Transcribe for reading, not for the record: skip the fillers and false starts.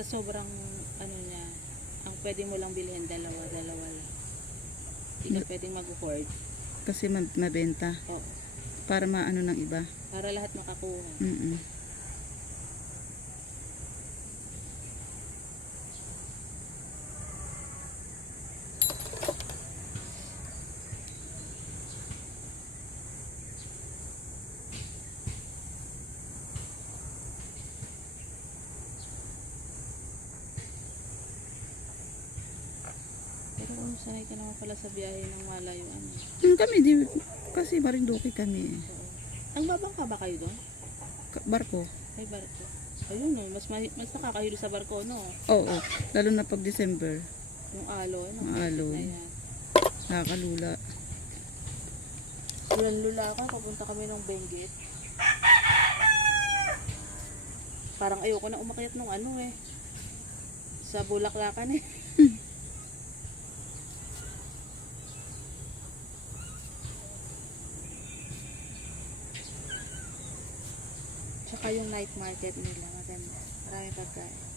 Sa sobrang ano niya, ang pwede mo lang bilhin dalawa lang. Hindi ka pwedeng mag-hoard. Kasi mabenta. Oo. Para maano ng iba. Para lahat makakuha. Pero sanay ka naman pala sa biyahe ng malayuan. Kami di, kasi Marinduque kami. Ang babangka ba kayo doon? Barko. Ay, barko. Ayun no, mas nakakahilo sa barko, no? Oo, lalo na pag December. Yung aloy, no? Ang aloy. Ayan. Nakakalula. Lula ako, papunta kami ng Benguet. Parang ayoko na umakyat ng ano eh. Sa Bulaklakan eh. Tsaka yung night market nila, maganda. Maraming pagkain.